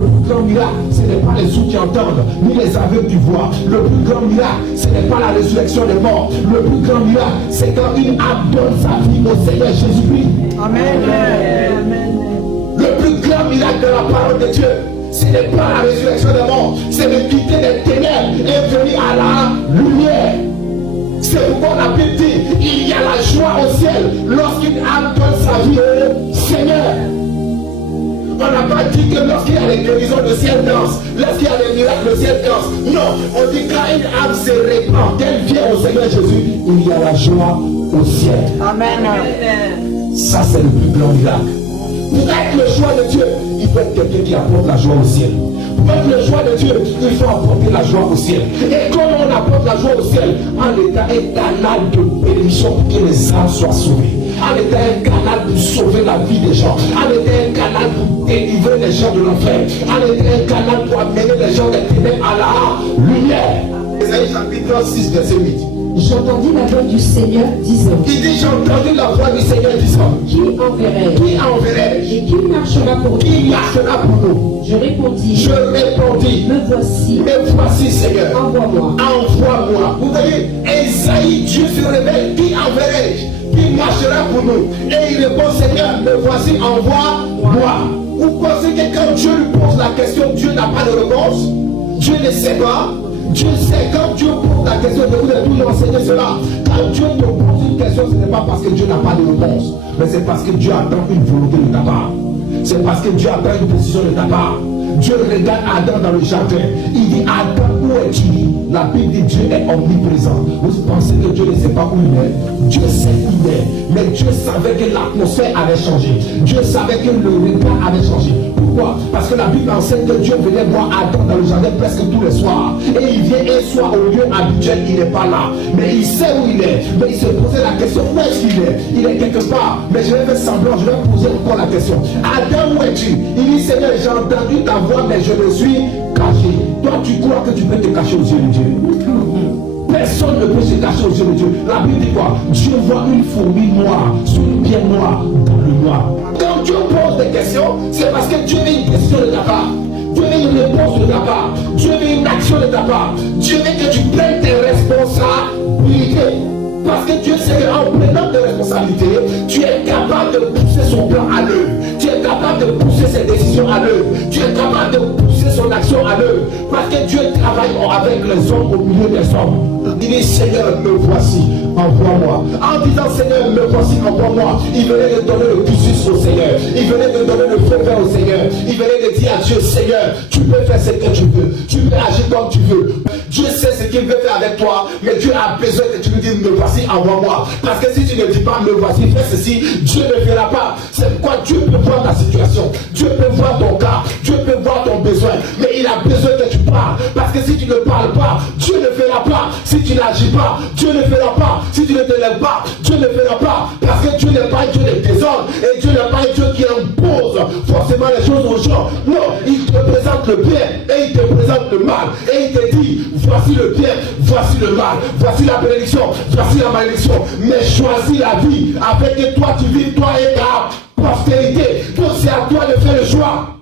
Le plus grand miracle, ce n'est pas les sourds qui entendent, ni les aveugles qui voient. Le plus grand miracle, ce n'est pas la résurrection des morts. Le plus grand miracle, c'est quand une âme donne sa vie au Seigneur Jésus-Christ. Amen. Le plus grand miracle de la parole de Dieu, ce n'est pas la résurrection des morts, c'est de quitter les ténèbres et venir à la lumière. C'est pourquoi la Bible dit, il y a la joie au ciel lorsqu'une âme donne sa vie au Seigneur. On n'a pas dit que lorsqu'il y a les guérisons, le ciel danse. Lorsqu'il y a les miracles, le ciel danse. Non, on dit quand une âme se répand, qu'elle vient au Seigneur Jésus, il y a la joie au ciel. Amen. Ça, c'est le plus grand miracle. Pour être le choix de Dieu, il faut être quelqu'un qui apporte la joie au ciel. Pour être le choix de Dieu, il faut apporter la joie au ciel. Et comment on apporte la joie au ciel? En étant un canal de bénédiction pour que les âmes soient sauvées. En étant un canal pour sauver la vie des gens. En étant un canal pour délivrer les gens de l'enfer. En étant un canal pour amener les gens des ténèbres à la lumière. Ésaïe chapitre 6, verset 8. J'entendis la voix du Seigneur disant. Il dit, j'ai entendu la voix du Seigneur disant. Qui enverrai-je? Qui enverrai-je? Et qui marchera pour nous? Qui marchera pour nous? Je répondis. Je répondis. Me voici. Me voici, Seigneur. Envoie-moi. Envoie-moi. Vous voyez, Esaïe, Dieu se révèle. Qui enverrai-je? Qui marchera pour nous? Et il répond, Seigneur, me voici, envoie-moi. Vous pensez que quand Dieu lui pose la question, Dieu n'a pas de réponse? Dieu ne sait pas. Dieu sait, quand Dieu pose la question, de vous de tout enseigner cela. Quand Dieu te pose une question, ce n'est pas parce que Dieu n'a pas de réponse, mais c'est parce que Dieu attend une volonté de ta part. C'est parce que Dieu attend une décision de ta part. Dieu regarde Adam dans le jardin. Il dit, Adam, où es-tu? La Bible dit, Dieu est omniprésent. Vous pensez que Dieu ne sait pas où il est? Dieu sait où il est. Mais Dieu savait que l'atmosphère avait changé. Dieu savait que le regard avait changé. Pourquoi? Parce que la Bible enseigne que Dieu venait voir Adam dans le jardin presque tous les soirs. Et il vient un soir au lieu habituel, il n'est pas là. Mais il sait où il est. Mais il se posait la question, où est-ce qu'il est? Il est quelque part. Mais je vais faire semblant, je vais poser encore la question. Adam, où es-tu? Il dit, Seigneur, j'ai entendu ta voix, mais je me suis caché. Toi, tu crois que tu peux te cacher aux yeux de Dieu? Personne ne peut se cacher aux yeux de Dieu. La Bible dit quoi? Dieu voit une fourmi noire sur une pierre noire dans le noir. Quand Dieu pose des questions, c'est parce que Dieu veut une question de ta part. Dieu veut une réponse de ta part. Dieu veut une action de ta part. Dieu veut que tu prennes tes responsabilités. Parce que Dieu sait qu'en prenant tes responsabilités, tu es capable de pousser son plan à l'œuvre. Tu es capable de pousser ses décisions à l'œuvre. Tu es capable de pousser son action à l'œuvre. Parce que Dieu travaille avec les hommes au milieu des hommes. Il dit, Seigneur, me voici, envoie-moi. En disant, Seigneur, me voici, envoie-moi. Il venait de donner le cursus au Seigneur. Il venait de donner le feu vert au Seigneur. Il venait de dire à Dieu, Seigneur, tu peux faire ce que tu veux. Tu peux agir comme tu veux. Dieu sait ce qu'il veut faire avec toi. Mais Dieu a besoin que tu lui dises, me voici, envoie-moi. Parce que si tu ne dis pas, me voici, fais ceci, Dieu ne fera pas. C'est pourquoi Dieu peut voir ta situation. Dieu peut voir ton cas. Dieu peut voir ton besoin. Mais il a besoin que tu parles. Parce que si tu ne parles pas, Dieu ne fera pas. Si tu n'agis pas, Dieu ne fera pas. Si tu ne te lèves pas, Dieu ne fera pas. Parce que Dieu n'est pas un Dieu de désordre. Et Dieu n'est pas un Dieu qui impose forcément les choses aux gens. Non, il te présente le bien et il te présente le mal. Et il te dit, voici le bien, voici le mal. Voici la bénédiction, voici la malédiction. Mais choisis la vie afin que toi tu vives, toi et ta postérité. Donc c'est à toi de faire le choix.